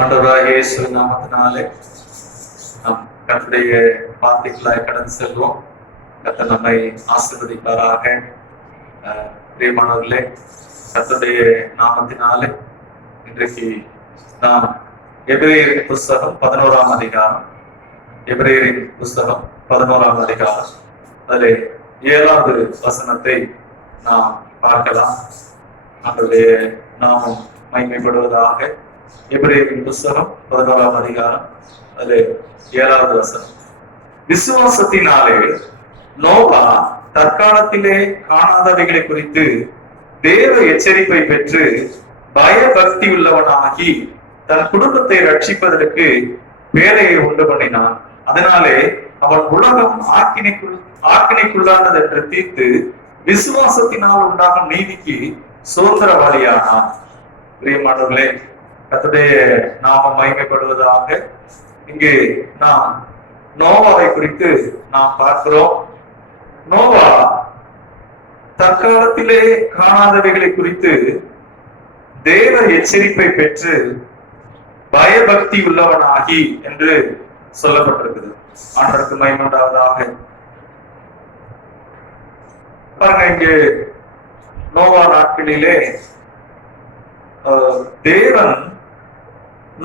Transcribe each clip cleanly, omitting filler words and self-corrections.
ஆண்டவராகிய இயேசுவின் நாமத்தினாலே நாம் கர்த்தருடைய வார்த்தைகளாய் கடந்து செல்வோம். கர்த்தர் நம்மை ஆசீர்வதிப்பாராக. பிரியமானவர்களே, கர்த்தருடைய நாமத்தினாலே இன்றைக்கு நாம் எபிரேயரின் புஸ்தகம் 11ஆம் அதிகாரம், எபிரேயரின் புஸ்தகம் 11ஆம் அதிகாரம், அதில் 7வது வசனத்தை நாம் பார்க்கலாம். ஆண்டவருடைய நாமம் மகிமைப்படுவதாக. எபிரேயரின் புஸ்தகம் 11ஆம் அதிகாரம், அதில் 7வது வசனம். விசுவாசத்தினாலே நோவா தற்காலத்திலே காணாதவைகளை குறித்து தேவ எச்சரிப்பை பெற்று பயபக்தி உள்ளவனாகி தன் குடும்பத்தை ரட்சிப்பதற்கு வேலையை உண்டு பண்ணினான். அதனாலே அவன் உலகம் ஆக்கினைக்குள்ளானது என்று தீர்த்து விசுவாசத்தினால் உண்டாகும் நீதிக்கு சுதந்திரவாளியானான். பிரியமானவர்களே, கர்த்தருடைய நாமம் மகிமைப்படுவதாக. இங்கு நாம் நோவாவை குறித்து நாம் பார்க்கிறோம். நோவா தற்காலத்திலே காணாதவைகளை குறித்து தேவ எச்சரிப்பை பெற்று பயபக்தி உள்ளவனாகி என்று சொல்லப்பட்டிருக்குது. ஆண்டவருக்கு மகிமை உண்டாவதாக. பாருங்க, இங்கு நோவா நாட்களிலே தேவன்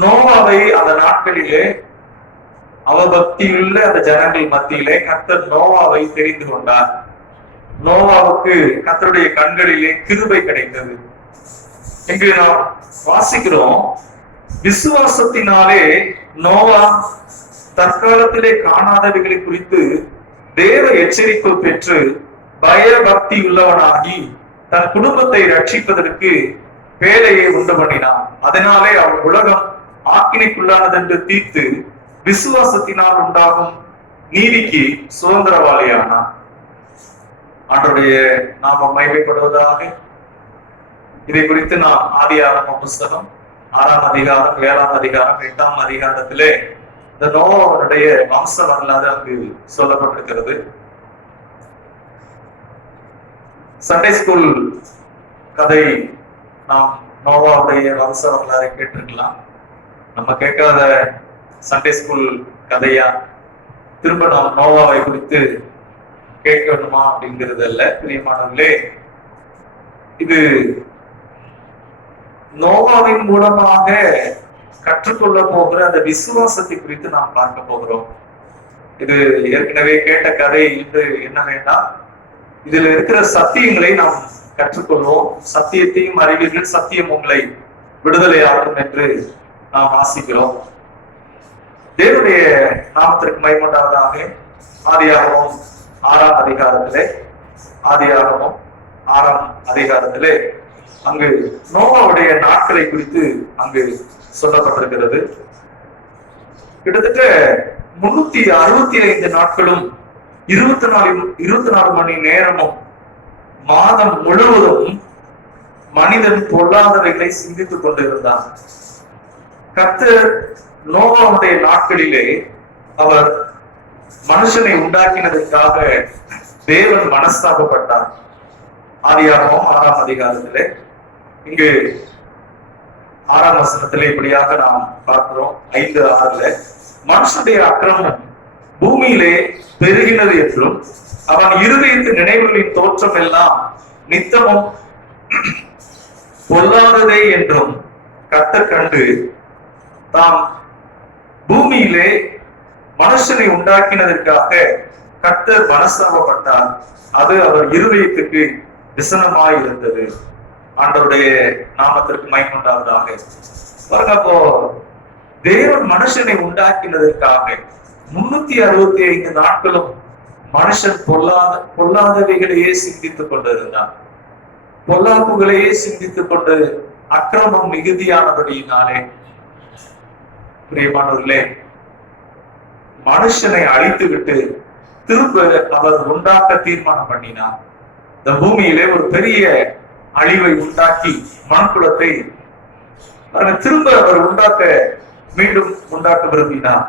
நோவாவை அந்த நாட்களிலே அவபக்தியுள்ள அந்த ஜனங்கள் மத்தியிலே கர்த்தர் நோவாவை தெரிந்து கொண்டார். நோவாவுக்கு கர்த்தருடைய கண்களிலே கிருபை கிடைத்தது. இங்கு நாம் வாசிக்கிறோம், விசுவாசத்தினாலே நோவா தற்காலத்திலே காணாதவைகளை குறித்து தேவ எச்சரிப்பு பெற்று பயபக்தி உள்ளவனாகி தன் குடும்பத்தை ரட்சிப்பதற்கு வேலையை உண்டு பண்ணினான். அதனாலே அவன் உலகம் ஆக்கினைக்குள்ளானது என்று தீர்த்து விசுவாசத்தினால் உண்டாகும் நீதிக்கு சுதந்திரவாளியானான். ஆண்டவருடைய நாமம் மகிமைப்படுவதாக. இதை குறித்து நாம் ஆதியாகம புஸ்தகம் 6ஆம் அதிகாரம், 7ஆம் அதிகாரம், 8ஆம் அதிகாரத்திலே இந்த நோவாவுடைய வம்ச வரலாறு அங்கு சொல்லப்பட்டிருக்கிறது. சண்டே ஸ்கூல் கதை நாம் நோவாவுடைய வம்ச வரலாறை கேட்டிருக்கலாம். நம்ம கேட்காத சண்டே ஸ்கூல் கதையா திரும்ப நாம் நோவாவை குறித்து கேட்கணுமா அப்படிங்கிறது அல்ல. பிரியமானவர்களே, இது நோவாவின் மூலமாக கற்றுக்கொள்ள போகிற அந்த விசுவாசத்தை குறித்து நாம் பார்க்க போகிறோம். இது ஏற்கனவே கேட்ட கதை என்று என்ன வேண்டாம், இதுல இருக்கிற சத்தியங்களை நாம் கற்றுக்கொள்வோம். சத்தியத்தையும் அறிவீர்கள், சத்தியம் உங்களை விடுதலையாகும் என்று நாம் வாசிக்கிறோம். தேவனுடைய நாமத்திற்கு மகிமையுண்டாவதாக. ஆதியாகமம் 6ஆம் அதிகாரத்திலே, ஆதியாகமம் 6ஆம் அதிகாரத்திலே அங்கு நோவாவுடைய நாட்களை குறித்து அங்கு சொல்லப்பட்டிருக்கிறது. கிட்டத்தட்ட 365 நாட்களும் 24 மணி நேரமும் மாதம் முழுவதும் மனிதன் பொல்லாதவைகளை சிந்தித்துக் கொண்டிருந்தான். கர்த்தர் நோவாவுடைய நாட்களிலே அவர் மனுஷனை உண்டாக்கினதற்காக தேவன் மனஸ்தாபப்பட்டார். ஆதியாகமம் 6ஆம் அதிகாரத்திலே இங்கு 6ஆம் வசனத்திலே இப்படியாக நாம் பார்க்கிறோம். 5:6 மனுஷனுடைய அக்கிரமம் பூமியிலே பெருகினது என்றும் அவன் இருதயத்து நினைவுகளின் தோற்றம் எல்லாம் நித்தமும் பொல்லாததே என்றும் கர்த்தர் கண்டு தாம் பூமியிலே மனுஷனை உண்டாக்கினதற்காக கர்த்தர் மனஸ்தாபப்பட்டார். அது அவர் இருதயத்துக்கு விசனமாய் இருந்தது. ஆண்டவருடைய நாமத்திற்கு மகிமை உண்டாவதாக. அப்போ தேவன் மனுஷனை உண்டாக்கினதற்காக 365 நாட்களும் மனுஷன் பொல்லாதவைகளையே சிந்தித்துக் கொண்டிருந்தான். பொல்லாப்புகளையே சிந்தித்துக் கொண்டு அக்கிரமம் மிகுதியானபடியினாலே, பிரியமானவர்களே, மனுஷனை அழித்து விட்டு திரும்ப அவர் உண்டாக்க தீர்மானம் பண்ணினார். இந்த பூமியிலே ஒரு பெரிய அழிவை உண்டாக்கி மனுக்குலத்தை திரும்ப அவர் மீண்டும் உண்டாக்க விரும்பினார்.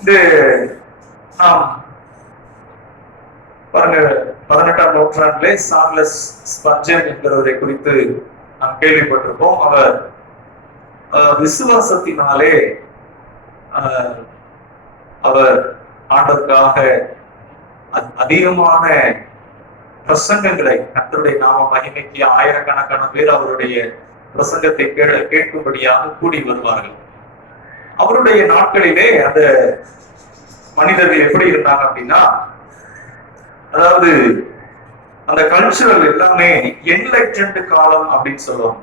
இந்த நாம் பாருங்க, 18ஆம் நூற்றாண்டிலே சார்லஸ் ஸ்பர்ஜன் என்கிறவரை குறித்து நாம் கேள்விப்பட்டிருப்போம். அவர் விசுவாசத்தினாலே அவர் ஆண்டவருக்காக அதிகமான பிரசங்கங்களை, கர்த்தருடைய நாம மகிமைக்கு ஆயிரக்கணக்கான பேர் அவருடைய பிரசங்கத்தை கேட்கும்படியாக கூடி வருவார்கள். அவருடைய நாட்களிலே அந்த மனிதர்கள் எப்படி இருந்தாங்க அப்படின்னா, அதாவது அந்த கல்ச்சரல் எல்லாமே என்லைட்டன்ட் காலம் அப்படின்னு சொல்லுவாங்க.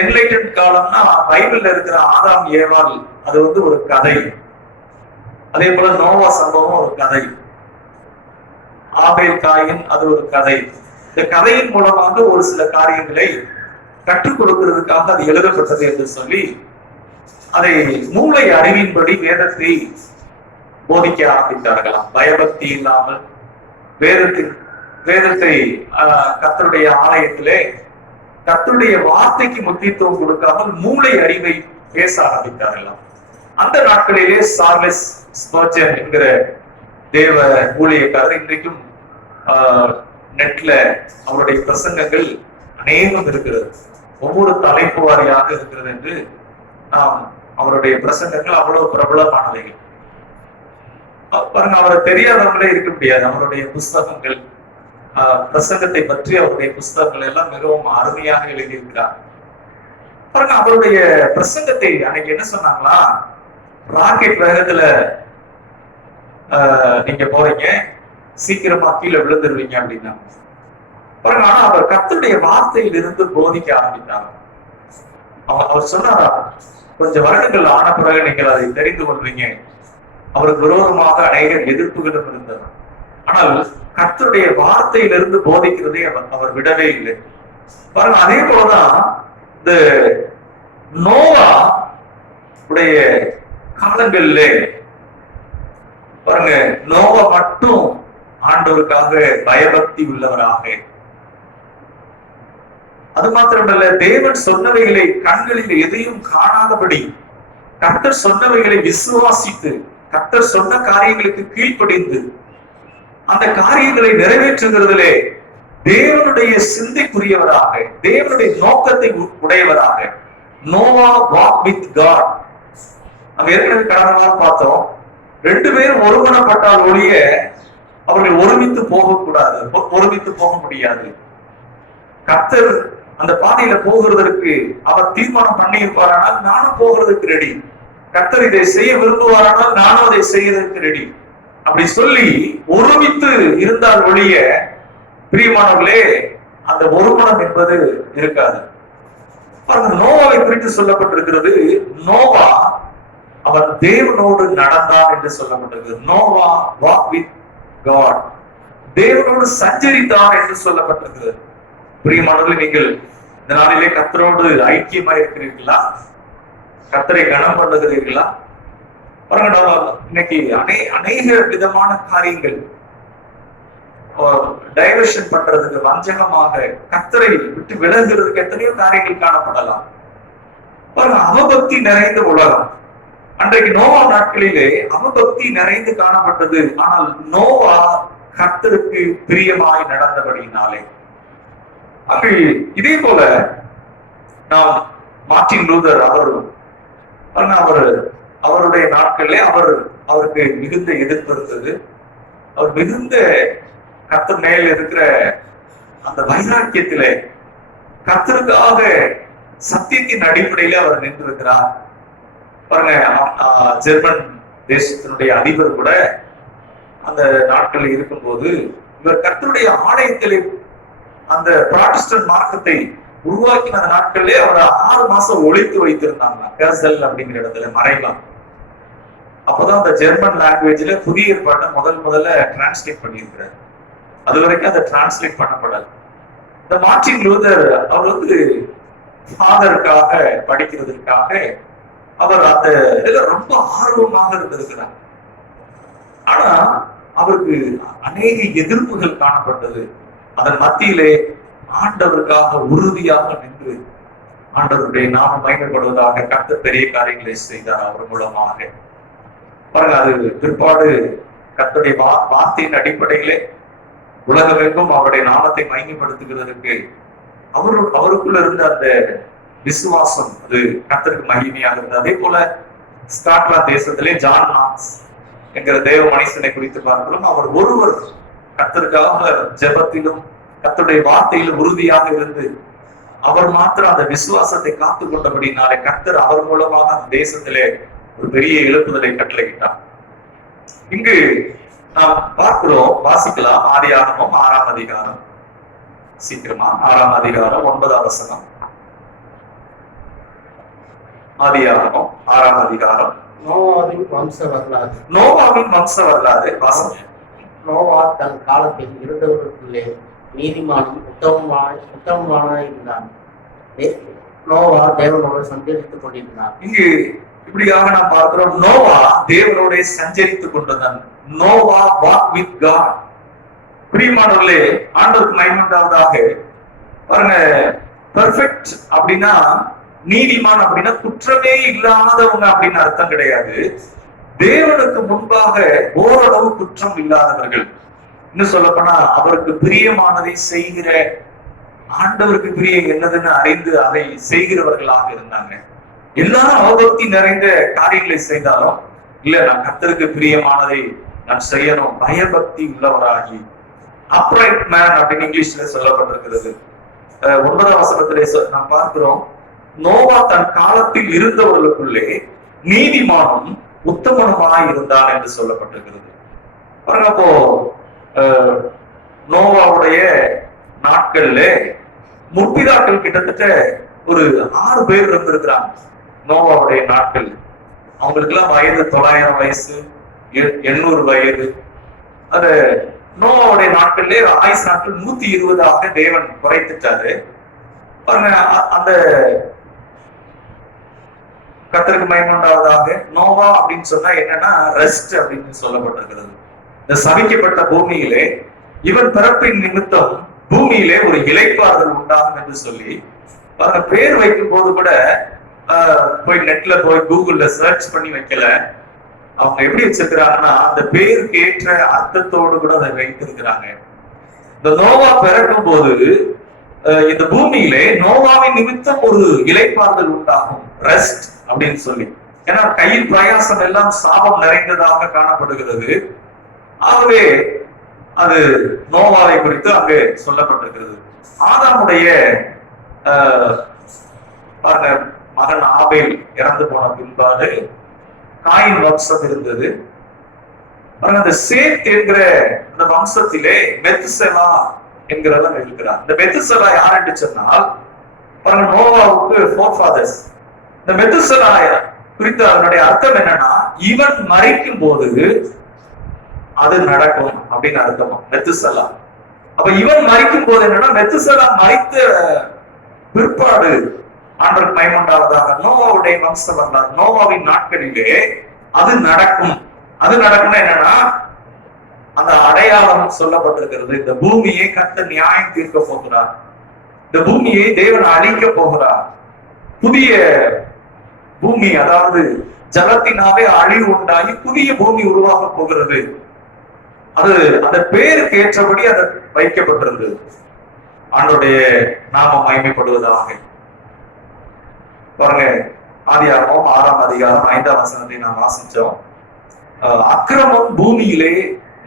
என்லைட்டன்ட் காலம்னா பைபிள்ல இருக்கிற ஆதாம் ஏவாள் அது வந்து ஒரு கதை. அதே போல நோவா சம்பவம் ஒரு கதை, ஆபேல் காயின் அது ஒரு கதை. இந்த கதையின் மூலமாக ஒரு சில காரியங்களை கற்றுக் கொடுக்கிறதுக்காக அது எழுதப்பட்டது என்று சொல்லி அதை மூளை அறிவின்படி வேதத்தை போதிக்க ஆரம்பித்தார்களாம். பயபக்தி இல்லாமல் வேதத்தை கர்த்தருடைய ஆலயத்திலே கர்த்தருடைய வார்த்தைக்கு முக்கியத்துவம் கொடுக்காமல் மூளை அறிவை பேச ஆரம்பித்தார்களாம். அந்த நாட்களிலே சார்லஸ் ஸ்பர்ஜன் என்கிற தேவ ஊழியக்காரர் இன்றைக்கும் நெட்ல அவருடைய பிரசங்கங்கள் அநேகம் இருக்கிறது, ஒவ்வொரு தலைப்பு வாரியாக இருக்கிறது என்று நாம் அவருடைய பிரசங்கங்கள் அவ்வளவு பிரபலமானவைகள். பாருங்க, அவரை தெரியாதவங்களே இருக்க முடியாது. அவருடைய புஸ்தகங்கள், பிரசங்கத்தை பற்றி அவருடைய புஸ்தகங்கள் எல்லாம் மிகவும் அருமையாக எழுதியிருக்கிறார். பாருங்க, அவருடைய பிரசங்கத்தை அன்னைக்கு என்ன சொன்னாங்களா, ராக்கெட் வேகத்துல நீங்க போறீங்க, சீக்கிரமா கீழே விழுந்துருவீங்க அப்படின்னா பாருங்க. ஆனா அவர் கர்த்தருடைய வார்த்தையில் இருந்து போதிக்க ஆரம்பித்தார். அவர் சொன்னாரா, கொஞ்சம் வருடங்கள் ஆன பிறகு நீங்கள் அதை தெரிந்து கொள்வீங்க, அவருக்கு விரோதமாக அநேக எதிர்ப்புகளும் இருந்தது. ஆனால் கர்த்தருடைய வார்த்தையிலிருந்து போதிக்கிறதை அவர் விடவே இல்லை. பாருங்க, அதே போலதான் இந்த நோவா உடைய காலங்கள்ல பாருங்க, நோவா மட்டும் ஆண்டவருக்காக பயபக்தி உள்ளவராக, அது மாத்திரமல்ல தேவன் சொன்னவைகளை கண்களில் எதையும் காணாதபடி கர்த்தர் சொன்னவைகளை விசுவாசித்து கர்த்தர் சொன்ன காரியங்களுக்கு கீழ்ப்படிந்து அந்த காரியங்களை நிறைவேற்றுகிறதிலே தேவனுடைய சிந்தைக்குரியவராக, தேவனுடைய நோக்கத்தை உடையவராக நோவா வாக் வித் காட். நம்ம ஏற்கனவே கடந்த பார்த்தோம், ரெண்டு பேரும் ஒருமனப்பட்டால் ஒழிய அவர்கள் ஒருமித்து போகக்கூடாது, ஒருமித்து போக முடியாது. கர்த்தர் அந்த பாதையில போகிறதற்கு அவர் தீர்மானம் பண்ணி இருப்பாரானால் நானும் போகிறதுக்கு ரெடி, கர்த்தர் இதை செய்ய விரும்புவாரானால் நானும் அதை செய்யறதுக்கு ரெடி அப்படி சொல்லி ஒருமித்து இருந்தால் ஒழிய பிரியமானவர்களே அந்த ஒருமனம் என்பது இருக்காது. நோவாவை குறித்து சொல்லப்பட்டிருக்கிறது, நோவா அவர் தேவனோடு நடந்தான் என்று சொல்லப்பட்டிருக்கிறது. நோவா வாக் வித் காட், தேவனோடு சஞ்சரித்தான் என்று சொல்லப்பட்டிருக்கிறது. பிரியமானவர்களே, நீங்கள் இந்த நாளிலே கர்த்தரோடு ஐக்கியமா இருக்கிறீர்களா? கர்த்தரை கனம் பண்ணுகிறீர்களா? பாருங்க, இன்னைக்கு அநேக விதமான காரியங்கள் டைவர்ஷன் பண்றதுக்கு, வஞ்சகமாக கர்த்தரை விட்டு விலகுறதுக்கு எத்தனையோ காரியங்கள் காணப்படலாம். பாருங்க, அவபக்தி நிறைந்த உலகம். அன்றைக்கு நோவா நாட்களிலே அவபக்தி நிறைந்து காணப்பட்டது. ஆனால் நோவா கர்த்தருக்கு பிரியமாய் நடந்தபடியினாலே. அங்கு இதே போல நாம் மார்ட்டின் லூதர் அவருடைய நாட்களிலே அவருக்கு மிகுந்த எதிர்ப்பு இருந்தது. அவர் மிகுந்த கர்த்தர் மேல இருக்கிற அந்த வைராக்கியத்திலே கர்த்தருக்காக சத்தியத்தின் அடிப்படையில அவர் நின்றிருக்கிறார். பாருங்க, ஜெர்மன் தேசத்தினுடைய அதிபர் கூட அந்த நாட்களில் இருக்கும்போது இவர் கர்த்தருடைய ஆலயத்திலே அந்த புராட்டஸ்டன்ட் மார்க்கத்தை உருவாக்கின அந்த நாட்களிலே அவர் 6 மாசம் ஒழித்து வைத்திருந்தாங்க, கேசல் அப்படிங்கிற இடத்துல மறைவாங்க. அப்பதான் அந்த ஜெர்மன் லாங்குவேஜ்ல புதிய ஏற்பாட்டை முதல்ல டிரான்ஸ்லேட் பண்ணியிருக்கிறார். அது வரைக்கும் அதை டிரான்ஸ்லேட் பண்ணப்படல. இந்த மார்ட்டின் லூதர் அவர் வந்து ஃபாதருக்காக படிக்கிறதுக்காக அவர் அந்த இதுல ரொம்ப ஆர்வமாக இருந்திருக்கிறார். ஆனா அவருக்கு அநேக எதிர்ப்புகள் காணப்பட்டது. அதன் மத்தியிலே ஆண்டவருக்காக உறுதியாக நின்று ஆண்டவருடைய நாமம் மகிமைப்படுவதாக கர்த்தர் பெரிய காரியங்களை செய்தார் அவர் மூலமாக. பாருங்க, அது பிற்பாடு கர்த்தருடைய வார்த்தையின் அடிப்படையிலே உலகமெங்கும் அவருடைய நாமத்தை மகிமைப்படுத்துகிறதுக்கு அவருக்குள்ள இருந்த அந்த விசுவாசம் அது கர்த்தருக்கு மகிமையாக இருந்தது. அதே போல ஸ்காட்லாந்து தேசத்திலே ஜான் நாக்ஸ் என்கிற தேவ மனுஷனை குறித்து பார்க்கிறோம். அவர் ஒருவர் கர்த்தருக்காக ஜெபத்திலும் கர்த்தருடைய வார்த்தையிலும் உறுதியாக இருந்து அவர் மாத்திரம் அந்த விசுவாசத்தை காத்து கொண்டபடினாலே கர்த்தர் அவர் மூலமாக அந்த தேசத்திலே ஒரு பெரிய எழுப்புதலை கட்டளையிட்டார். இங்கு நாம் பார்க்கிறோம், வாசிக்கலாம். ஆதியாகமம் 6ஆம் அதிகாரம், சீக்கிரமா 6ஆம் அதிகாரம் 9ஆம் வசனம். ஆதியாகமம் 6ஆம் அதிகாரம். நோவாவின் வம்ச வரலாறு. நோவாவின் வம்ச வரலாறு வாசனை. நோவா தன் காலத்தில் இருந்தவர்களுக்குள்ளே நீதிமானும் உத்தமமானாய் இருந்தான். நோவா தேவனோடு சஞ்சரித்துக் கொண்டிருந்தான். இங்கு இப்படியாக நாம் பார்க்கிறோம், நோவா தேவனோட சஞ்சரித்துக் கொண்டிருந்தான். Noah walk with God. பிரியமானவர்களே, ஆண்டவருக்கு மகிமையுண்டாவதாக. பாருங்க, பெர்ஃபெக்ட் அப்படின்னா நீதிமான் அப்படின்னா குற்றமே இல்லாதவங்க அப்படின்னு அர்த்தம் கிடையாது. தேவனுக்கு முன்பாக ஓரளவு குற்றம் இல்லாதவர்கள். இன்னும் சொல்லப்போனா அவருக்கு பிரியமானதை செய்கிற, ஆண்டவருக்கு பிரியம் என்னதுன்னு அறிந்து அதை செய்கிறவர்களாக இருந்தாங்க. எல்லாரும் அவபக்தி நிறைந்த காரியங்களை செய்தாலும் இல்ல, நான் கர்த்தருக்கு பிரியமானதை நான் செய்யணும், பயபக்தி உள்ளவராகி, அப்ரைட் மேன் அப்படின்னு இங்கிலீஷ்ல சொல்லப்பட்டிருக்கிறது. 9ஆம் வசனத்திலே நாம் பார்க்கிறோம், நோவா தன் காலத்தில் இருந்தவர்களுக்குள்ளே நீதிமானும் உத்தமனுமாய் இருந்தான் என்று சொல்லப்பட்டிருக்கிறது. பாருங்க, அப்போ நோவாவுடைய நாட்கள்ல முற்பிதாக்கள் கிட்டத்தட்ட ஒரு 6 பேர் இருந்திருக்கிறாங்க. நோவாவுடைய நாட்கள் அவங்களுக்கு எல்லாம் வயது 900 வயசு, 800 வயது. அது நோவாவுடைய நாட்கள்ல ஆயுசு நாட்கள் 120 தேவன் குறைத்துட்டாரு. பாருங்க, அந்த கர்த்தருக்கு மகிமையுண்டாவதாக. நோவா அப்படின்னு சொன்னா என்னன்னா ரெஸ்ட் அப்படின்னு சொல்லப்பட்டிருக்கிறது. இந்த சபிக்கப்பட்ட பூமியிலே இவன் பிறப்பின் நிமித்தம் பூமியிலே ஒரு இளைப்பாறுதல் உண்டாகும் என்று சொல்லி பாருங்க, பேர் வைக்கும் போது கூட போய் நெட்ல போய் கூகுள்ல சர்ச் பண்ணி வைக்கல. அவங்க எப்படி வச்சிருக்கிறாங்கன்னா அந்த பேருக்கு ஏற்ற அர்த்தத்தோடு கூட அதை வைத்திருக்கிறாங்க. இந்த நோவா பிறக்கும் போது இந்த பூமியிலே நோவாவின் நிமித்தம் ஒரு இளைப்பாறுதல் உண்டாகும், ரெஸ்ட் அப்படின்னு சொல்லி. ஏன்னா கையில் பிரயாசம் எல்லாம் சாபம் நிறைந்ததாக காணப்படுகிறது. ஆகவே அது நோவாவை குறித்து அங்கே சொல்லப்பட்டிருக்கிறது. ஆதாமுடைய மகன் ஆபேல் இறந்து போன பின்பாடு காயின் வம்சம் இருந்தது. அந்த சேத் என்கிற அந்த வம்சத்திலே மெத்துசெலா என்கிறவன் இருக்கிறார். இந்த மெத்துசெலா யார் என்று சொன்னால் நோவாவுக்கு 4 ஃபாதர்ஸ். இந்த மெத்துசெலா குறித்து அதனுடைய அர்த்தம் என்னன்னா, இவன் மறிக்கும் போது அது நடக்கும் அப்படின்னு அர்த்தமா மெத்துசெலா. அப்ப இவன் மறிக்கும் போது என்னன்னா, மெத்துசெலா மறித்த பிற்பாடு ஆண்டவருக்கு மகிமையுண்டாவதாக நோவாவுடைய வம்ச வரலாறு, நோவாவின் நாட்களிலே அது நடக்கும். அது நடக்கும்னா என்னன்னா, அந்த அடையாளம் சொல்லப்பட்டிருக்கிறது. இந்த பூமியை கர்த்தர் நியாயம் தீர்க்க போகிறார், இந்த பூமியை தேவன் அழிக்க போகிறார். புதிய பூமி, அதாவது ஜலத்தினாலே அழிவு உண்டாகி புதிய பூமி உருவாக போகிறது. அது அந்த பேருக்கு ஏற்றபடி அது வைக்கப்பட்டிருந்தது. ஆண்டோடைய நாம மகிமைப்படுவதாக. பாருங்க, ஆதியாகமம் 6ஆம் அதிகாரம் 5ஆம் வசனத்தை நாம் வாசிச்சோம். அக்கிரமம் பூமியிலே,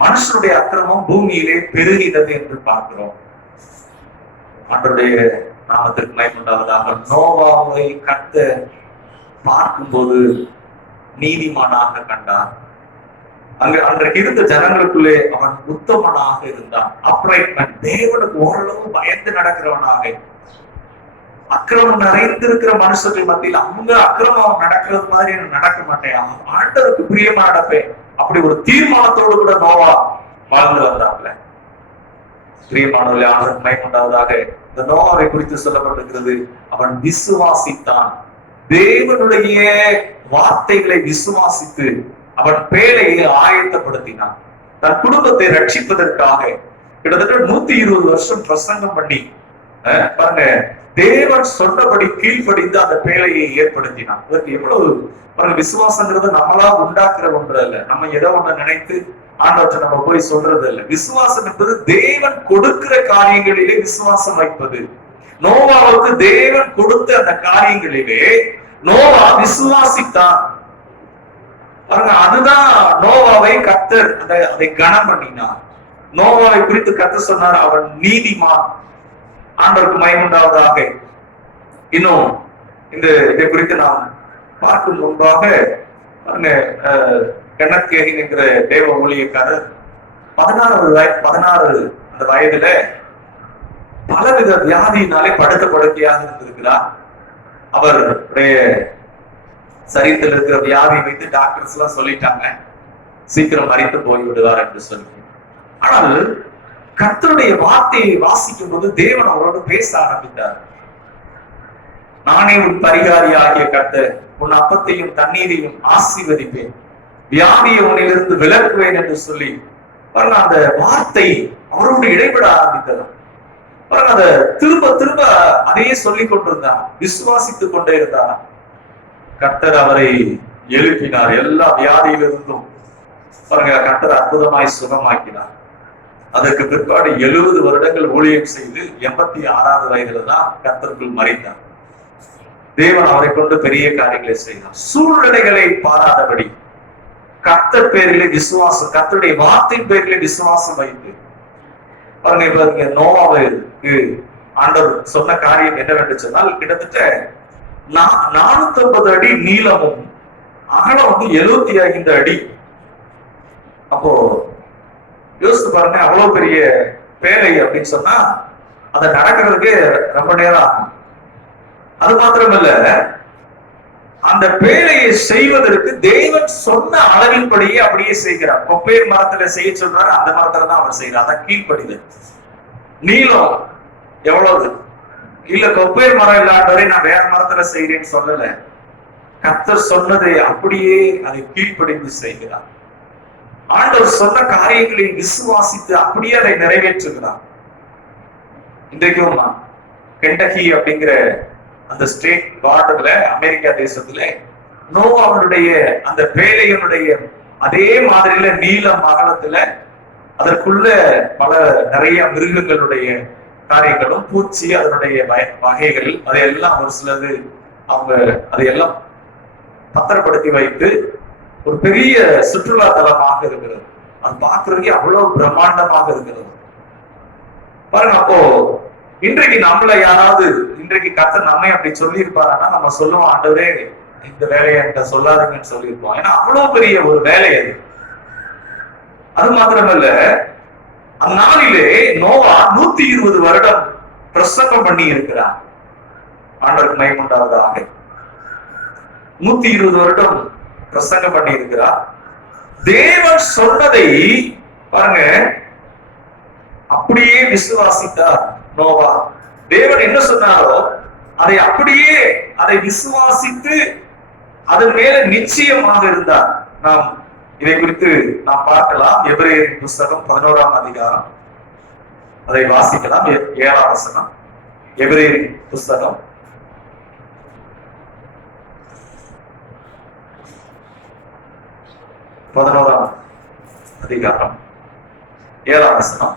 மனுஷனுடைய அக்கிரமம் பூமியிலே பெருகினது என்று பார்க்கிறோம். ஆண்டோடைய நாமத்திற்கு மகிமையுண்டாவதாக. நோவாவை கர்த்தர் பார்க்கும்போது நீதிமானாக கண்டார். அன்றைக்கு இருந்த ஜனங்களுக்குள்ளே அவன் உத்தமனாக இருந்தான். அப்ரைட்மென்ட், தேவனுக்கு ஓரளவு பயந்து நடக்கிறவனாக. அக்கிரமம் நிறைந்திருக்கிற மனுஷர்கள் மத்தியில் அவங்க அக்கிரமம் நடக்கிறது மாதிரி நடக்க மாட்டேன், ஆண்டவருக்கு பிரியமா நடப்பேன், அப்படி ஒரு தீர்மானத்தோடு கூட நோவா வாழ்ந்து வந்தாப்ல. பிரியமானவர்களே, ஆண்டவருக்கு மகிமையுண்டாவதாக. இந்த நோவாவை குறித்து சொல்லப்பட்டிருக்கிறது, அவன் விசுவாசித்தான். தேவனுடைய வார்த்தைகளை விசுவாசித்து அவன் பேழையை ஆயத்தப்படுத்தினான். தன் குடும்பத்தை ரட்சிப்பதற்காக கிட்டத்தட்ட 120 வருஷம் பிரசங்கம் பண்ணி பாருங்க, தேவன் சொன்னபடி கீழ்ப்படிந்து அந்த பேழையை ஏற்படுத்தினான். அதற்கு எவ்வளவு பாருங்க, விசுவாசங்கிறது நம்மளா உண்டாக்குற ஒன்று அல்ல. நம்ம ஏதோ ஒண்ணு நினைத்து ஆண்டவற்றை நம்ம போய் சொல்றது இல்லை. விசுவாசம் என்பது தேவன் கொடுக்கிற காரியங்களிலே விசுவாசம் வைப்பது. நோவாவுக்கு தேவன் கொடுத்த அந்த காரியங்களிலே நோவா விசுவாசித்தான். அதுதான் நோவாவை கர்த்தர் அதை கனம் பண்ணினார். நோவாவை குறித்து கர்த்தர் சொன்னார், அவன் நீதிமான். ஆண்டவருக்கு மகிமை உண்டாவதாக. இன்னும் இதை குறித்து நாம் பார்க்கும் முன்பாக கென்னத் என்கிற தேவ ஊழியக்காரர் 16 அந்த வயதுல பலவித வியாதியினாலே படுத்த படுக்கையாக இருந்திருக்கிறார். அவருடைய சரீரத்தில் இருக்கிற வியாதியை வைத்து டாக்டர்ஸ் எல்லாம் சொல்லிட்டாங்க, சீக்கிரம் மறித்து போய் விடுவார் என்று சொல்லி. ஆனால் கர்த்தருடைய வார்த்தையை வாசிக்கும் போது தேவன் அவரோடு பேச ஆரம்பித்தார். நானே உன் பரிகாரி ஆகிய கர்த்தர், உன் அப்பத்தையும் தண்ணீரையும் ஆசீர்வதிப்பேன், வியாதியை உன்னிலிருந்து விலக்குவேன் என்று சொல்லி அந்த வார்த்தை அவரோடு இடைபட ஆரம்பித்தது. அத திரும்ப திரும்ப அதையே சொல்லிக் கொண்டிருந்தார், விசுவாசித்துக் கொண்டே இருந்தார். கர்த்தர் அவரை எழுப்பினார். எல்லா வியாதியிலிருந்தும் கர்த்தர் அற்புதமாய் சுகமாக்கினார். அதற்கு பிற்பாடு 70 வருடங்கள் ஊழியம் செய்து 86வது வயதுலதான் கர்த்தருக்குள் மறைத்தார். தேவன் அவரை கொண்டு பெரிய காரியங்களை செய்தார். சூழ்நிலைகளை பாராதபடி கர்த்தர் பேரிலே விசுவாசம், கர்த்தருடைய வார்த்தையின் பேரிலே விசுவாசம் வைத்து பாருங்க. நோவாவுக்கு ஆண்டவர் சொன்ன காரியம் என்னவென்று சொன்னால், கிட்டத்தட்ட 450 அடி நீளமும் அகலம் 75 அடி. அப்போ யோசித்து பாருங்க, அவ்வளவு பெரிய பேழை அப்படின்னு சொன்னா அதை நடக்கிறதுக்கு ரொம்ப நேரம் ஆகும். அது மாத்திரமல்ல, அந்த பேழையை செய்வதற்கு தேவன் சொன்ன அளவின்படியே அப்படியே செய்கிறார். கொப்பேர் மரத்துல செய்ய சொல்றாரு, அந்த மரத்துல தான் அவர் செய்யறார். அதான் கீழ்ப்படிதல். நீளம் எவ்வளவு இல்ல, கொப்பேர் மரம் இல்லாதவரை நான் வேற மரத்துல செய்யறேன்னு சொல்லல. கர்த்தர் சொன்னதை அப்படியே அதை கீழ்ப்படிந்து செய்கிறார். ஆண்டவர் சொன்ன காரியங்களை விசுவாசித்து அப்படியே அதை நிறைவேற்றுகிறார். இன்றைக்கும் கெண்டகி அப்படிங்கிற அந்த ஸ்டேட் பார்டர்ல, அமெரிக்கா தேசத்துல நோவாவுடைய அந்த பேழையினுடைய அதே மாதிரில நீளம் அகலத்துல அதற்குள்ள நிறைய மிருகங்களுடைய காரியங்களும் பூச்சி அதனுடைய வகைகள் அதையெல்லாம் ஒரு சிலது அவங்க அதையெல்லாம் பத்திரப்படுத்தி வைத்து ஒரு பெரிய சுற்றுலா தலமாக இருக்கிறது. அது பார்க்கறதுக்கே அவ்வளவு பிரம்மாண்டமாக இருக்கிறது. பாருங்க, அப்போ இன்றைக்கு நம்மள யாராவது இன்றைக்கு கர்த்தர் நம்மை அப்படி சொல்லி இருப்பாருன்னா நம்ம சொல்லுவோம், ஆண்டவரே இந்த வேலையை என்கிட்ட சொல்லாதுங்கன்னு சொல்லியிருப்போம். ஏன்னா அவ்வளவு பெரிய ஒரு வேலை அது. அது மாத்திரமல்ல, அந்த நாளிலே நோவா 120 வருடம் பிரசங்கம் பண்ணி இருக்கிறார். ஆண்டவருக்கு மகிமை உண்டாவதாக. 120 வருடம் பிரசங்கம் பண்ணி இருக்கிறார். தேவன் சொன்னதை பாருங்க அப்படியே விசுவாசித்தார் நோவா. தேவன் என்ன சொன்னாரோ அதை அப்படியே அதை விசுவாசித்து அதன் மேல நிச்சயமாக இருந்தார். நாம் இதை குறித்து நாம் பார்க்கலாம். எபிரேயரின் புஸ்தகம் 11ஆம் அதிகாரம், அதை வாசிக்கலாம். 7ஆம் வசனம். எபிரேயரின் புஸ்தகம் 11ஆம் அதிகாரம் 7ஆம் வசனம்.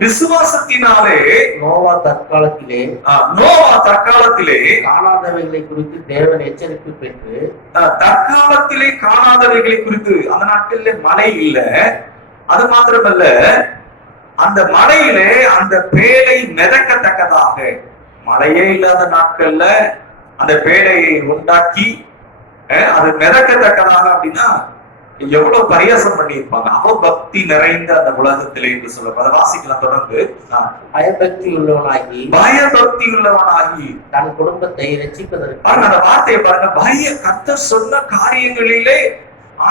விசுவாசத்தினாலே நோவா தற்காலத்திலே காணாதவைகளை குறித்து தேவன் எச்சரிக்கை பெற்று, தற்காலத்திலே காணாதவைகளை குறித்து, அந்த நாட்களிலே மழை இல்ல, அது மாத்திரமல்ல அந்த மழையிலே அந்த பேழை மிதக்கத்தக்கதாக, மழையே இல்லாத நாட்கள்ல அந்த பேழையை உண்டாக்கி அது மிதக்கத்தக்கதாக அப்படின்னா எவ்வளவு பரியாசம் பண்ணி இருப்பாங்க. அவபக்தி நிறைந்த அந்த உலகத்திலே என்று சொல்ல அதை வாசிக்கலாம். தொடர்ந்து பயபக்தி உள்ளவனாகி தன் குடும்பத்தை ரட்சிப்பதற்கு, அந்த வார்த்தையை பாருங்க. கர்த்தர் சொன்ன காரியங்களிலே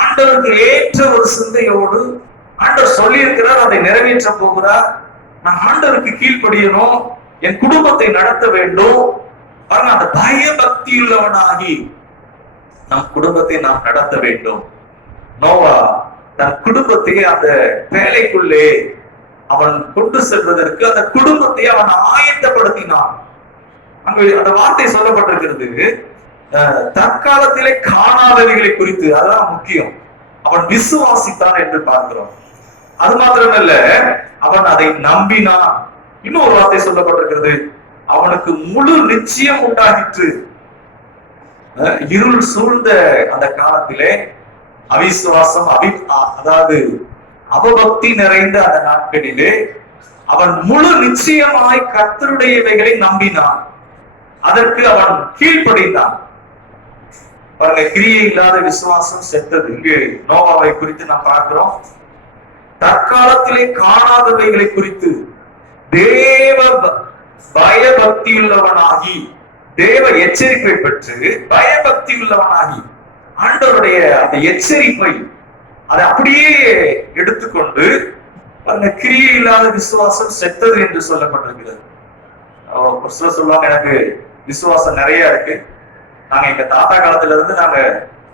ஆண்டவருக்கு ஏற்ற ஒரு சிந்தையோடு ஆண்டவர் சொல்லி இருக்கிறார், அதை நிறைவேற்ற போகிறார். நான் ஆண்டவருக்கு கீழ்ப்படியணும், என் குடும்பத்தை நடத்த வேண்டும். பாருங்க, அந்த பயபக்தி உள்ளவனாகி நம் குடும்பத்தை நாம் நடத்த வேண்டும். நோவா தன் குடும்பத்தை அந்த வேலைக்குள்ளே அவன் கொண்டு செல்வதற்கு அந்த குடும்பத்தை அவன் ஆயத்தப்படுத்தினான். அங்கு அந்த வார்த்தை சொல்லப்பட்டிருக்கிறது, தற்காலத்திலே காணாதவைகளை குறித்து. அதுதான் முக்கியம். அவன் விசுவாசித்தான் என்று பார்க்கிறோம். அது மாத்திரமல்ல, அவன் அதை நம்பினான். இன்னொரு வார்த்தை சொல்லப்பட்டிருக்கிறது, அவனுக்கு முழு நிச்சயம் உண்டாகிற்று. இருள் சூழ்ந்த அந்த காலத்திலே அவிசுவாசம் அதாவது அவபக்தி நிறைந்த அந்த நாட்களிலே அவன் முழு நிச்சயமாய் கர்த்தருடையவைகளை நம்பினான். அதற்கு அவன் கீழ்ப்படிந்தான். பாருங்க, கிரியை இல்லாத விசுவாசம் செத்தது. இங்கு நோவாவை குறித்து நாம் பார்க்கிறோம். தற்காலத்திலே காணாதவைகளை குறித்து தேவ பயபக்தி உள்ளவனாகி, தேவ எச்சரிப்பை பெற்று பயபக்தி உள்ளவனாகி, ஆண்டவருடைய அந்த எச்சரிப்பை அதை அப்படியே எடுத்துக்கொண்டு கிரியை இல்லாத விசுவாசம் செத்தது என்று சொல்லப்பட்டிருக்கிறது. சொல்லுவாங்க, எனக்கு விசுவாசம் நிறைய இருக்கு, நாங்க எங்க தாத்தா காலத்துல இருந்து நாங்க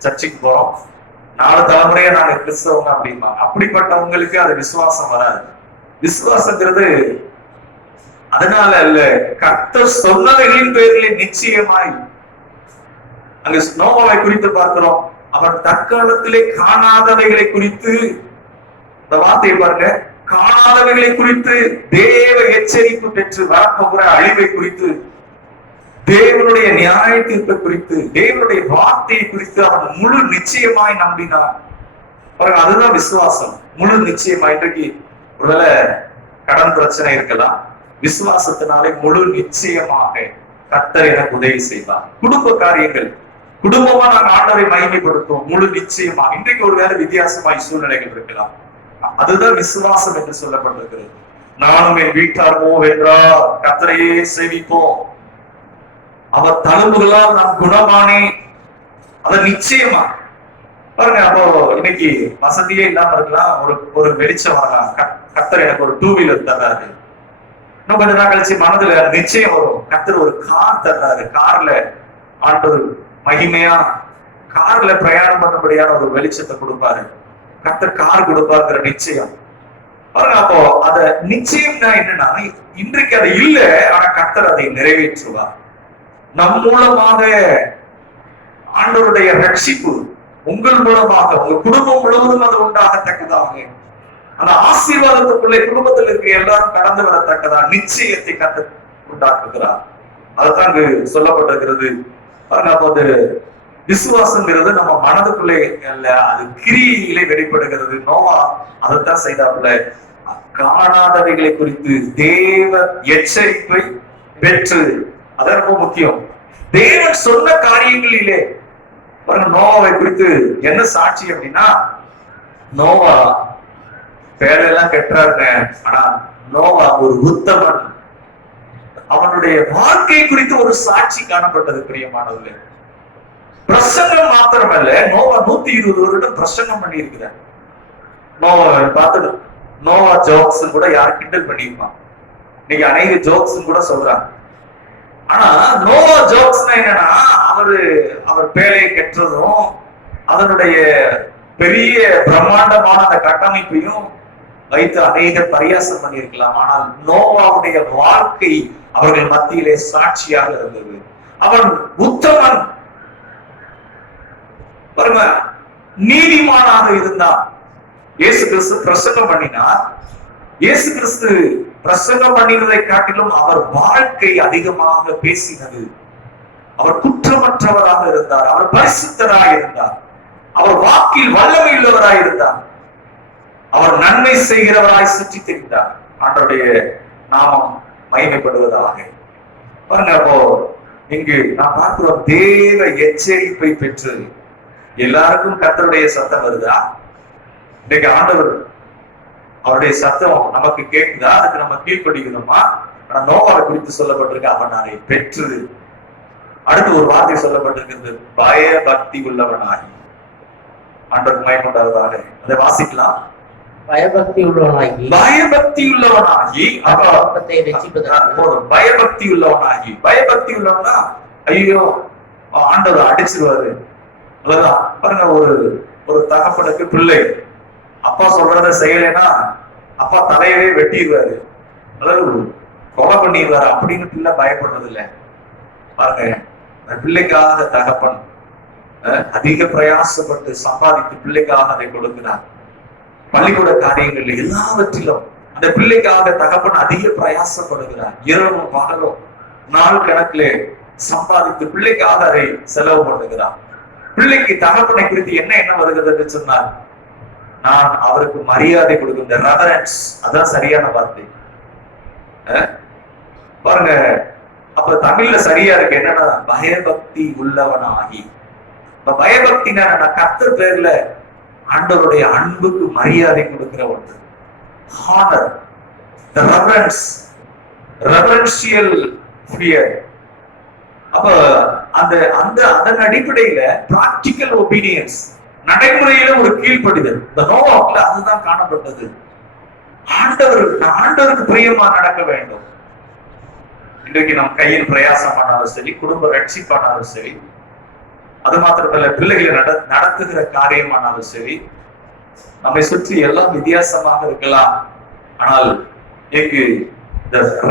சர்ச்சுக்கு போறோம், 4 தலைமுறையா நாங்க கிறிஸ்தவங்க அப்படிமா. அப்படிப்பட்டவங்களுக்கு அது விசுவாசம் வராது. விசுவாசங்கிறது அதனால அல்ல, கர்த்தர் சொன்னவைகளின் பேரில் நிச்சயமாய். அங்க நோவாவை குறித்து பார்க்கிறோம், அவன் தற்காலத்திலே காணாதவைகளை குறித்து, இந்த வார்த்தையை பாருங்க, காணாதவைகளை குறித்து தேவ எச்சரிப்பு பெற்று வரப்போகிற அழிவை குறித்து, தேவனுடைய நியாய தீர்ப்பை குறித்து, தேவனுடைய வார்த்தையை குறித்து அவன் முழு நிச்சயமாய் நம்பினான். பாருங்க, அதுதான் விசுவாசம், முழு நிச்சயமாய். இன்றைக்கு ஒருவேளை கடன் பிரச்சனை இருக்கலாம், விசுவாசத்தினாலே முழு நிச்சயமாக கர்த்தர் எனக்கு உதவி செய்வார். குடும்ப காரியங்கள், குடும்பமா நாங்கள் ஆண்டவரை மகிமைப்படுத்துவோம், முழு நிச்சயமாக. இன்றைக்கு ஒருவேளை வித்தியாசமாய் சூழ்நிலைகள் இருக்கலாம், அதுதான் விசுவாசம் என்று சொல்லப்பட்டிருக்கிறது. நானும் என் வீட்டார்வோ என்றால் கர்த்தரையே சேவிப்போம், அவர் தழும்புகளால் நான் குணமானே, அத நிச்சயமா. பாருங்க, அப்போ இன்னைக்கு வசதியே இல்லாம இருக்கலாம், ஒரு வெளிச்சம் வரலாம், கர்த்தர் எனக்கு ஒரு 2 வீலர் தர்றாரு. இன்னும் கொஞ்ச நாள் கழிச்சு மனதுல நிச்சயம் வரும், கர்த்தர் ஒரு கார் தர்றாரு, கார்ல ஆண்டவர் மகிமையா கார்ல பிரயாணம் பண்ணபடியான ஒரு வெளிச்சத்தை கொடுப்பாரு, கர்த்தர் கார் கொடுப்பாருங்கிற நிச்சயம். பாருங்க, அப்போ அத நிச்சயம்னா என்னன்னா, இன்றைக்கு அது இல்ல, ஆனா கர்த்தர் அதை நிறைவேற்றுவார். நம் மூலமாக ஆண்டவருடைய ரட்சிப்பு உங்கள் மூலமாக உங்க குடும்பம் முழுவதும் அது உண்டாகத்தக்கதாக, அந்த ஆசீர்வாதத்துக்குள்ளே குடும்பத்தில் இருக்க எல்லாரும் கடந்து வரத்தக்கதா நிச்சயத்தை கர்த்தர் உண்டாக்குகிறார். அதுதான் அங்கு சொல்லப்பட்டிருக்கிறது. அப்போது விசுவாசங்கிறது நம்ம மனதுக்குள்ளே அல்ல, அது கிரியிலே வெளிப்படுகிறது. நோவா அதைத்தான் செய்தாப்புல, காணாதவைகளை குறித்து தேவ எச்சரிப்பை பெற்று. அது ரொம்ப முக்கியம். தேவன் சொன்ன காரியங்களிலே நோவாவை குறித்து என்ன சாட்சி அப்படின்னா, நோவா பேரெல்லாம் கெட்டாருங்க, ஆனா நோவா ஒரு உத்தமன். அவனுடைய வாழ்க்கை குறித்து ஒரு சாட்சி காணப்பட்டது. பிரியமானவர்களே, பிரசங்கம் மாத்திரமல்ல, நோவா 120 வருடம் பிரசங்கம் பண்ணி இருக்கிறார். நோவா பார்த்து நோவா ஜோக்ஸ் கூட யாரும் கிண்டல் பண்ணிருப்பான், இன்னைக்கு அநேக ஜோக்ஸ் கூட சொல்றாங்க. ஆனா நோவா ஜோக்ஸ்னா என்னன்னா, அவர் பேழையை கெட்டதும் அதனுடைய பெரிய பிரம்மாண்டமான அந்த கட்டமைப்பையும் வைத்து அநேக பரியாசம் பண்ணியிருக்கலாம். ஆனால் நோவாவுடைய வாழ்க்கை அவர்கள் மத்தியிலே சாட்சியாக இருந்தது. அவன் உத்தமன், பாருங்க, நீதிமானாக இருந்தான். இயேசு கிறிஸ்து பிரசங்கம் பண்ணினார். இயேசு கிறிஸ்து பிரசங்கம் பண்ணினதை காட்டிலும் அவர் வாழ்க்கை அதிகமாக பேசினது. அவர் குற்றமற்றவராக இருந்தார், அவர் பரிசுத்தராக இருந்தார், அவர் வாக்கில் வல்லமை உள்ளவராய் இருந்தார், அவர் நன்மை செய்கிறவராய் சுற்றி தெரிந்தார். ஆண்டவருடைய நாமம் மகிமைப்படுவதாக. பாருங்க, அப்போ இங்கு நான் பார்க்கிறோம், தேவ எச்சரிப்பை பெற்று. எல்லாருக்கும் கர்த்தருடைய சத்தம் வருதா? இன்னைக்கு ஆண்டவர் அவருடைய சத்தம் நமக்கு கேட்குதா? அதுக்கு நம்ம கீழ்ப்படிக்கணுமா? ஆனா நோவாவை குறித்து சொல்லப்பட்டிருக்கு, அவன் அதை பெற்று. அடுத்து ஒரு வார்த்தை சொல்லப்பட்டிருக்கிறது, பயபக்தி உள்ளவனாகி. ஆண்டவர் மகிமைப்படுவதாக. அதை வாசிக்கலாம். பயபக்தி உள்ளவனாகி, பயபக்தி உள்ளவனாகி, பயபக்தி உள்ளவனாகி. பயபக்தி உள்ளவனா, ஐயோ ஆண்டவர் அடிச்சிருவாரு. அதுதான் பாருங்க, ஒரு தகப்பனுக்கு பிள்ளை அப்பா சொல்றத செய்யலைன்னா அப்பா தலையவே வெட்டிடுவாரு, அதாவது கொலை பண்ணிடுவாரு அப்படின்னு பிள்ளை பயப்படுறது இல்லை. பாருங்க, பிள்ளைக்காக தகப்பன் அதிக பிரயாசப்பட்டு சம்பாதித்து பிள்ளைக்காக அதை கொடுக்கிறார். பள்ளிக்கூட காரியங்கள் எல்லாவற்றிலும் அந்த பிள்ளைக்காக தகப்பன் அதிக பிரயாசப்படுகிறார். இரவும் பகலும் நாள் கணக்கிலே சம்பாதித்து பிள்ளைக்காக அதை செலவு பண்ணுகிறார். பிள்ளைக்கு தகப்பனை குறித்து என்ன வருகிறது என்று சொன்னார், நான் அவருக்கு மரியாதை கொடுக்கின்ற ரெவரன்ஸ், அதான் சரியான வார்த்தை. பாருங்க, அப்ப தமிழ்ல சரியா இருக்கு என்னன்னா பயபக்தி உள்ளவனாகி. இப்ப பயபக்தி நான் கர்த்தர் பேர்ல ஆண்டவருடைய அன்புக்கு மரியாதை கொடுக்கிற ஒன்று. Honour, the reverence, reverential fear. அப்ப அந்த அந்த அதன் அடிப்படையில பிராக்டிக்கல் ஒபீனியன்ஸ், நடைமுறையில ஒரு கீழ்ப்படிதல் இந்த நோவாவுல அதுதான் காணப்பட்டது. ஆண்டவருக்கு பிரியமா நடக்க வேண்டும். இன்றைக்கு நம் கையில் பிரயாசம் பண்ணாலும் சரி, குடும்ப ரட்சிப்பானாலும் சரி, அது மாத்திரமல்ல பிள்ளைகளை நடத்துகிற காரியமானாலும் சரி, நம்மை சுற்றி எல்லாம் வித்தியாசமாக இருக்கலாம். ஆனால் இங்கு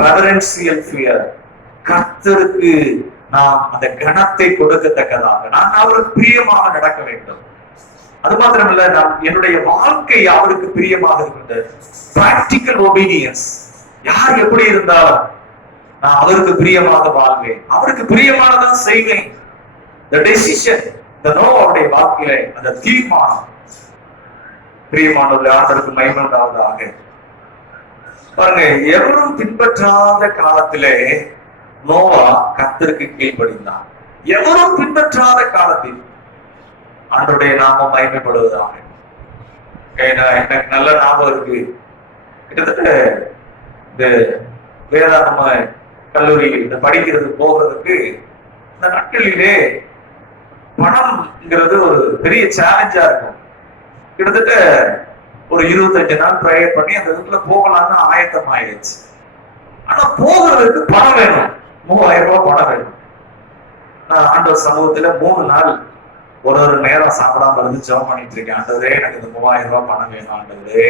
ரெவரன்சியல் ஃபியர், கர்த்தருக்கு நாம் அந்த கணத்தை கொடுக்கத்தக்கதாக நான் அவருக்கு பிரியமாக நடக்க வேண்டும். அது மாத்திரமல்ல, நாம் என்னுடைய வாழ்க்கை அவருக்கு பிரியமாக இருக்கின்றது. பிராக்டிக்கல் ஒபீனியன்ஸ், யார் எப்படி இருந்தாலும் நான் அவருக்கு பிரியமாக வாழ்வேன், அவருக்கு பிரியமானதான் செய்வேன். the decision, the நோவாவுடைய வாழ்க்கையில அந்த தீர்மானம் பிரியமானவர்கள் ஆண்டவருக்கு மகிமை உண்டாவதாக. பாருங்க, எவரும் பின்பற்றாத காலத்திலே நோவா கர்த்தருக்கு கீழ்ப்படிந்தான். எவரும் பின்பற்றாத காலத்தில் ஆண்டவருடைய நாமம் மகிமைப்படுவதாக. எனக்கு நல்ல ஞாபகம் இருக்கு, கிட்டத்தட்ட இந்த வேதாகம கல்லூரி படிக்கிறது போகிறதுக்கு இந்த நாட்களிலே பணம்ங்கிறது ஒரு பெரிய சேலஞ்சா இருக்கும். கிட்டத்தட்ட ஒரு 25 நாள் ப்ரேயர் பண்ணி அந்த இடத்துல போகலாம்னு ஆயத்தம் ஆயிடுச்சு. ஆனா போகிறதுக்கு பணம் வேணும், 3000 ரூபாய் பணம் வேணும். நான் ஆண்டவர் சமூகத்துல 3 நாள் ஒரு நேரம் சாப்பிடாம இருந்து ஜெபம் பண்ணிட்டு இருக்கேன். ஆண்டவரே, எனக்கு இந்த 3000 ரூபாய் பணம் வேணும் ஆண்டவரே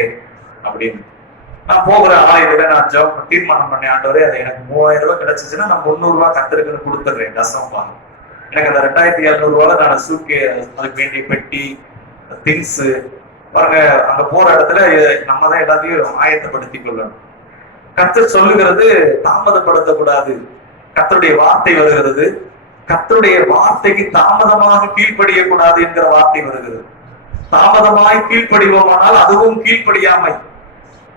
அப்படின்னு. நான் போகிற ஆலயத்துல நான் ஜெபம் தீர்மானம் பண்ணேன், ஆண்டவரே அது எனக்கு 3000 ரூபாய் கிடைச்சிச்சுன்னா நான் 300 ரூபாய் கர்த்தருக்குன்னு கொடுத்துடுறேன் தசமமா. எனக்கு அந்த 2700 ரூபாய் நான் சூக்கே, அதுக்கு வேண்டிய பெட்டி, திங்ஸ், பாருங்க அங்க போற இடத்துல நம்ம தான் எல்லாத்தையும் ஆயத்தப்படுத்திக் கொள்ளணும். கர்த்தர் சொல்லுகிறது தாமதப்படுத்தக்கூடாது. கர்த்தருடைய வார்த்தை வருகிறது, கர்த்தருடைய வார்த்தைக்கு தாமதமாக கீழ்ப்படிய கூடாது என்கிற வார்த்தை வருகிறது. தாமதமாய் கீழ்ப்படிவோமானால் அதுவும் கீழ்ப்படியாமை.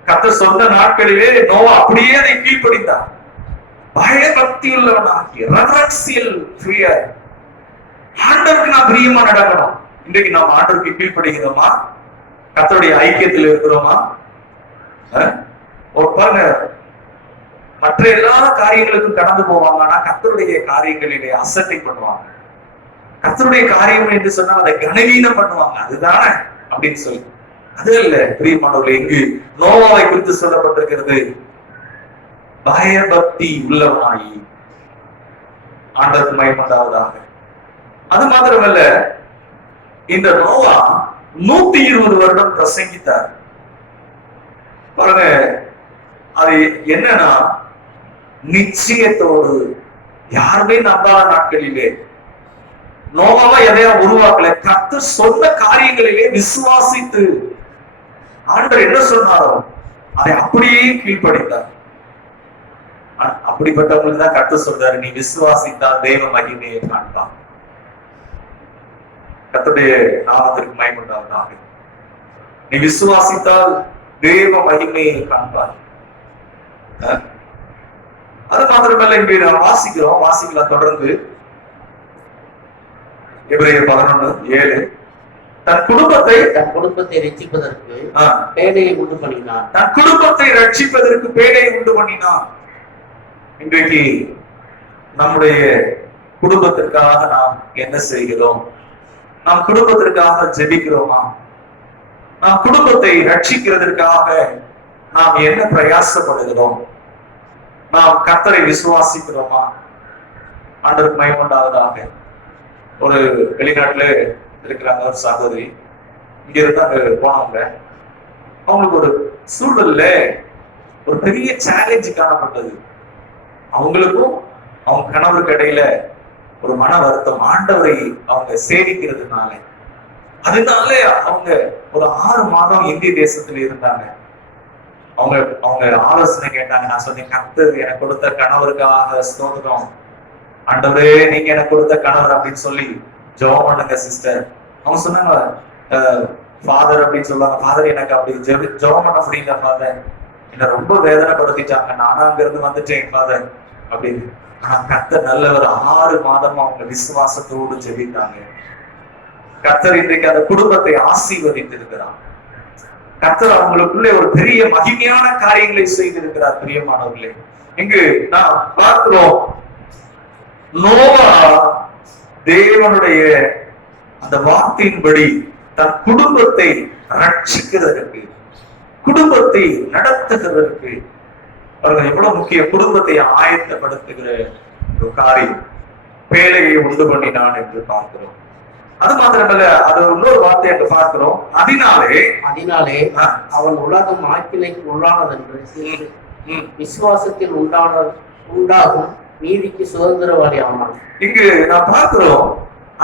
கர்த்தர் சொன்ன நாட்களிலே நோவா அப்படியே அதை கீழ்ப்படிந்தார். பயபக்தி உள்ளவனாகி, ரெவரன்சியல் ஃபியர், ஆண்டவருக்கு நான் பிரியமா நடக்கணும். இன்றைக்கு நாம் ஆண்டவருக்கு கீழ்ப்படுகிறோமா? கர்த்தருடைய ஐக்கியத்தில் இருக்கிறோமா? பாருங்க, மற்ற எல்லா காரியங்களுக்கும் கடந்து போவாங்க, ஆனா கர்த்தருடைய காரியங்களிலே அசட்டை பண்ணுவாங்க. கர்த்தருடைய காரியம் என்று சொன்னால் அதை கனவீனம் பண்ணுவாங்க. அதுதானே அப்படின்னு சொல்லி, அது இல்ல பிரியமானவர்களே. இங்கு நோவாவை குறித்து சொல்லப்பட்டிருக்கிறது, பயபக்தி உள்ளவனாகி ஆண்டவருக்கு மகிமையுண்டாவதாக. அது மாத்திரமல்ல, இந்த நோவா 120 வருடம் பிரசங்கித்தார். பாருங்க, அது என்னன்னா நிச்சயத்தோடு, யாருமே நம்பாத நாட்களிலே நோவாவா எதையா உருவாக்கல, கர்த்தர் சொன்ன காரியங்களிலே விசுவாசித்து ஆண்டவர் என்ன சொன்னாரோ அதை அப்படியே கீழ்ப்படித்தார். அப்படிப்பட்டவங்களுக்கு தான் கர்த்தர் சொல்றாரு, நீ விசுவாசித்தால் தேவ மகிமையை காண்பான். கர்த்தருடைய நாமத்திற்கு மகிமை உண்டாவதாக. நீ விசுவாசித்தால் தேவ மகிமையை காண்பார். அது மாத்திரமல்ல, இங்கே நாம் வாசிக்கலாம் தொடர்ந்து. எபிரேயர் 11:7, தன் குடும்பத்தை ரட்சிப்பதற்கு பேடையை உண்டு பண்ணினான். தன் குடும்பத்தை ரட்சிப்பதற்கு பேடையை உண்டு பண்ணினான். இன்றைக்கு நம்முடைய குடும்பத்திற்காக நாம் என்ன செய்கிறோம்? நாம் குடும்பத்திற்காக ஜெபிக்கிறோமா? நாம் குடும்பத்தை ரட்சிக்கிறதற்காக நாம் என்ன பிரயாசப்படுகிறோம்? நாம் கர்த்தரை விசுவாசிக்கிறோமா? ஆண்டவருக்கு மகிமை உண்டாவதாக. ஒரு வெளிநாட்டுல இருக்கிறாங்க ஒரு சகோதரி, இங்க இருந்து அங்க போனவங்க. அவங்களுக்கு ஒரு சூழல்ல ஒரு பெரிய சேலஞ்சு காணப்பட்டது. அவங்களுக்கும் அவங்க கணவருக்கு இடையில ஒரு மன வருத்தம், ஆண்டவரை அவங்க சேவிக்கிறதுனால. அதனால அவங்க ஒரு 6 மாதம் இந்திய தேசத்துல இருந்தாங்க. அவங்க அவங்க ஆலோசனை கேட்டாங்க. நான் சொன்னேன், கர்த்தர் எனக்கு கொடுத்த கணவருக்காக ஸ்தோத்திரம், ஆண்டவரே நீங்க எனக்கு கொடுத்த கணவர் அப்படின்னு சொல்லி ஜெபம் பண்ணுங்க சிஸ்டர். அவங்க சொன்னாங்க, ஃபாதர் அப்படின்னு சொல்லுவாங்க, ஃபாதர் எனக்கு அப்படி ஜெபம் பண்ண முடியல ஃபாதர், என்ன ரொம்ப வேதனைப்படுத்திட்டாங்க, நானும் அங்க இருந்து வந்துட்டேன் ஃபாதர் அப்படின்னு. ஆனா கர்த்தர் நல்லவர், 6 மாதமா அவங்க விசுவாசத்தோடு ஜெபித்தாங்க. கர்த்தர் இன்றைக்கு அந்த குடும்பத்தை ஆசீர்வதித்து இருக்கிறார். கர்த்தர் அவங்களுக்குள்ளே ஒரு பெரிய மகிமையான காரியங்களை செய்திருக்கிறார். பிரியமானவர்களே, இங்கு நாம் பார்க்கிறோம், நோவா தேவனுடைய அந்த வார்த்தையின்படி தன் குடும்பத்தை ரட்சிக்கிறதற்கு, குடும்பத்தை நடத்துகிறதற்கு அவர்கள் எவ்வளவு முக்கிய, குடும்பத்தை ஆயத்தப்படுத்துகிற ஒரு காரியம், பேழையை உண்டு பண்ணினான் என்று பார்க்கிறோம். அது மாத்திரமல்ல, அது இன்னொரு வார்த்தை என்று பார்க்கிறோம், அதனாலே அவன் உலகம் ஆக்கினைக்கு உள்ளானதென்று விசுவாசத்தில் உண்டாகும் நீதிக்கு சுதந்திரவாளி ஆனான். இங்கு நாம் பார்க்கிறோம்,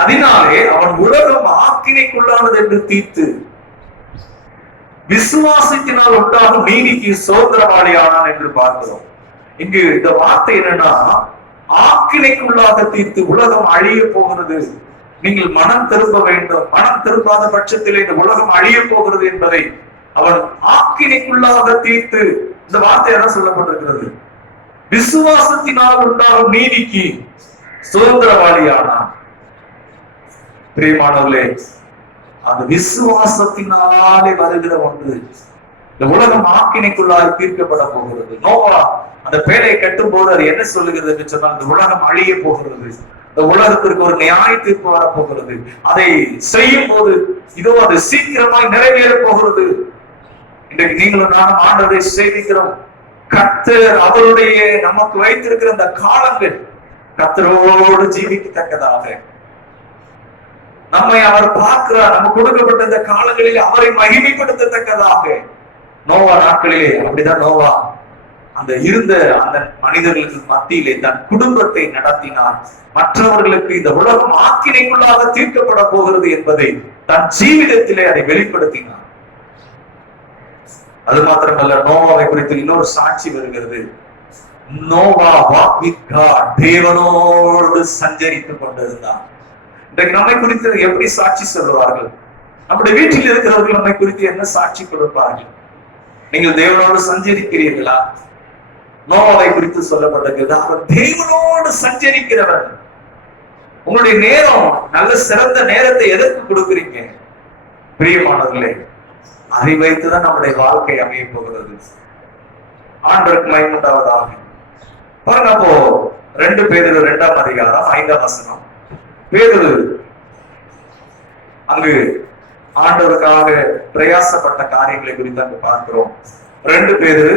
அதனாலே அவன் உலகம் ஆக்கினைக்குள்ளானது என்று தீர்த்து விசுவாசத்தினால் உண்டாகும் நீதிக்கு சுதந்திரவாளி ஆனான் என்று பார்க்கிறோம். இங்கு இந்த வார்த்தை என்னன்னா, ஆக்கினைக்குள்ளாக தீர்த்து உலகம் அழிய போகிறது, நீங்கள் மனம் திரும்ப வேண்டும், மனம் திரும்பாத பட்சத்தில் இந்த உலகம் அழிய போகிறது என்பதை அவன் ஆக்கினைக்குள்ளாக தீர்த்து, இந்த வார்த்தை என்ன சொல்லப்பட்டிருக்கிறது, விசுவாசத்தினால் உண்டாகும் நீதிக்கு சுதந்திரவாளியானான். பிரியமானவர்களே, அந்த விசுவாசத்தினாலே வருகிற ஒன்று, இந்த உலகம் ஆக்கினைக்குள்ளாக தீர்க்கப்பட போகிறது. நோவா அந்த பேழையை கட்டும் போது அது என்ன சொல்லுகிறது என்று சொன்னால், இந்த உலகம் அழிய போகிறது, இந்த உலகத்திற்கு ஒரு நியாய தீர்ப்பு வரப்போகிறது, அதை செய்யும் போது இதோ அது சீக்கிரமாய் நிறைவேற போகிறது. இன்றைக்கு நீங்களும் நானும் ஆண்டவரை சேவிக்கிறோம். கர்த்தர் அவருடைய நமக்கு வைத்திருக்கிற அந்த காலங்கள் கர்த்தரோடு ஜீவிக்கத்தக்கதாக நம்மை அவர் பார்க்கிறார். நமக்கு கொடுக்கப்பட்ட இந்த காலங்களில் அவரை மகிமைப்படுத்தத்தக்கதாக. நோவா நாட்களிலே அப்படிதான் நோவா அந்த இருந்த அந்த மனிதர்களுக்கு மத்தியிலே தன் குடும்பத்தை நடத்தினார். மற்றவர்களுக்கு இந்த உலகம் ஆக்கினைக்குள்ளாக தீர்க்கப்பட போகிறது என்பதை தன் ஜீவிதத்திலே அதை வெளிப்படுத்தினார். அது மாத்திரமல்ல, நோவாவை குறித்து இன்னொரு சாட்சி வருகிறது. நோவா வாக் வித் காட், தேவனோடு சஞ்சரித்துக் கொண்டிருந்தார். இன்றைக்கு நம்மை குறித்து எப்படி சாட்சி சொல்லுவார்கள்? நம்முடைய வீட்டில் இருக்கிறவர்கள் நம்மை குறித்து என்ன சாட்சி கொடுப்பார்கள்? நீங்கள் தேவனோடு சஞ்சரிக்கிறீர்களா? நோவாவை குறித்து சொல்லப்பட்டிருக்கிறது, அவர் தேவனோடு சஞ்சரிக்கிறவர். உங்களுடைய நேரம், நல்ல சிறந்த நேரத்தை எதற்கு கொடுக்கிறீங்க? பிரியமானவர்களே, அதை வைத்துதான் நம்முடைய வாழ்க்கை அமைய போகிறது. ஆண்டவருக்கு மகிமை உண்டாவதாக. பாருங்க, அப்போ 2 பேதுரு 2ஆம் அதிகாரம் 5ஆம் வசனம். பேதுரு அங்கு ஆண்டவருக்காக பிரயாசப்பட்ட காரியங்களை குறித்து அங்கு பார்க்கிறோம். 2 பேதுரு